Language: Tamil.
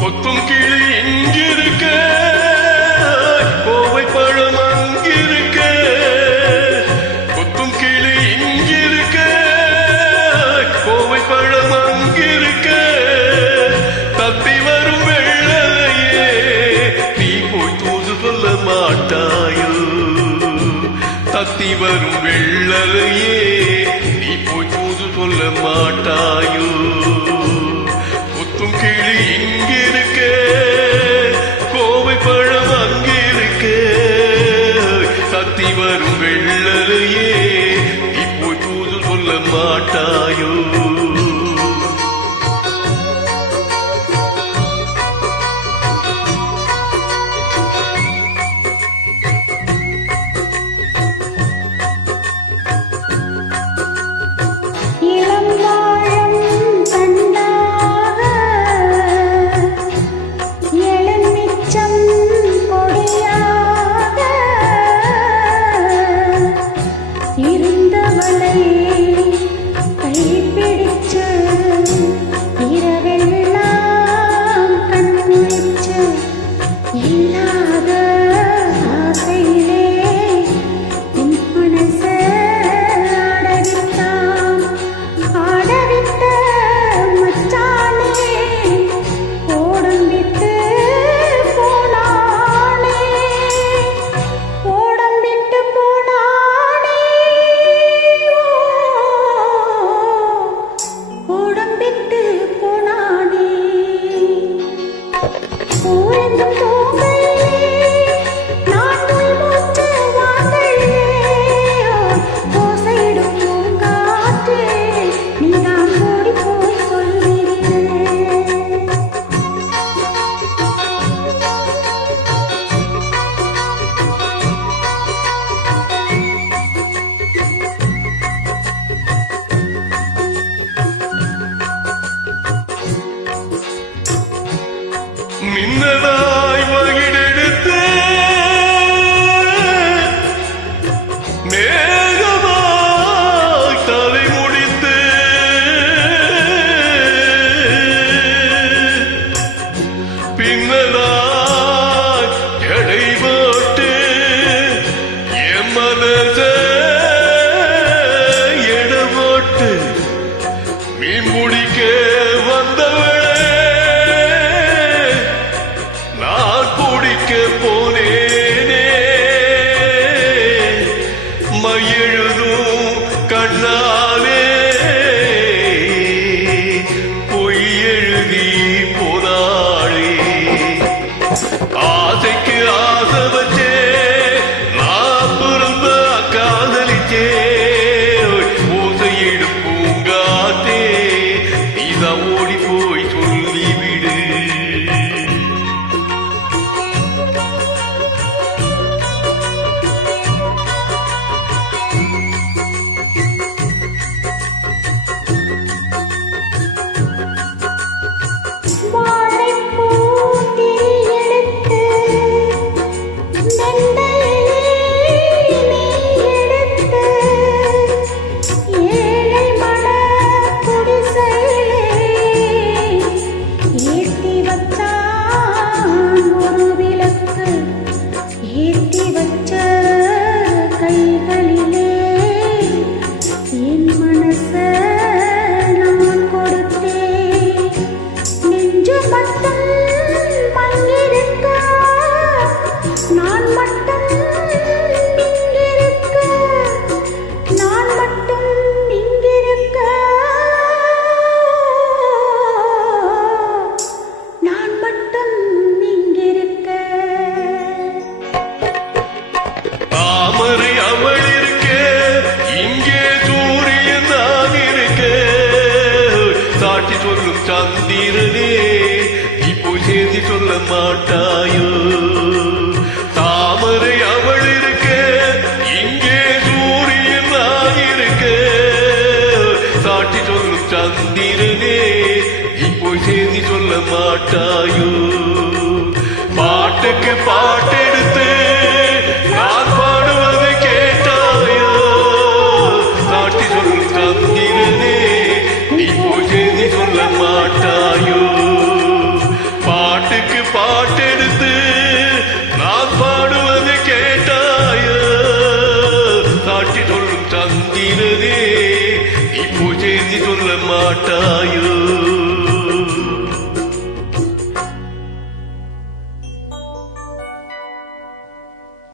கொத்தும் கிளி இங்கிருக்க, கோவை பழம் அங்கிருக்க. கொத்தும் கிளி இங்கிருக்க, கோவை பழம் அங்கிருக்க. தப்பி வரும் வெள்ளையே நீ போய் தூது சொல்ல மாட்டாயோ. தத்தி வரும் வெள்ளலையே நீ போய் தூது சொல்ல மாட்டாயோ. கொத்தும் கிளி இங்கிருக்க, கோவை பழம் அங்கிருக்க. தத்தி வரும் வெள்ளலையே நீ போய் தூது சொல்ல மாட்டாயோ. மின்னலாய் வகிடெடுத்து மேகமாய் தலை முடித்து பின்னலாய் எடை போட்டு என் மனச எட போட்டு மீன் முடிக்க வந்தவள் போனேனே. மையெழுதும் கண்ணாலே பொய் எழுதி போனாளே. ஆசைக்கு ஆசை வச்சே நான் பிறந்த காதலிச்சே. ஓசையிடும் பூங்காத்தே நீதான் ஓடி போய் சொல்லிவிடு. மாட்டாயோ? பாட்டுக்கு பாட்டெடுத்து நான் பாடுவது கேட்டாயோ? சாட்சி சொல்லும் சந்திரனே இப்போ செய்தி சொல்ல மாட்டாயோ? பாட்டுக்கு பாட்டெடுத்து நான் பாடுவது கேட்டாயோ? சாட்சி சொல்லும் சந்திரனே இப்போ செய்தி சொல்ல மாட்டாயோ?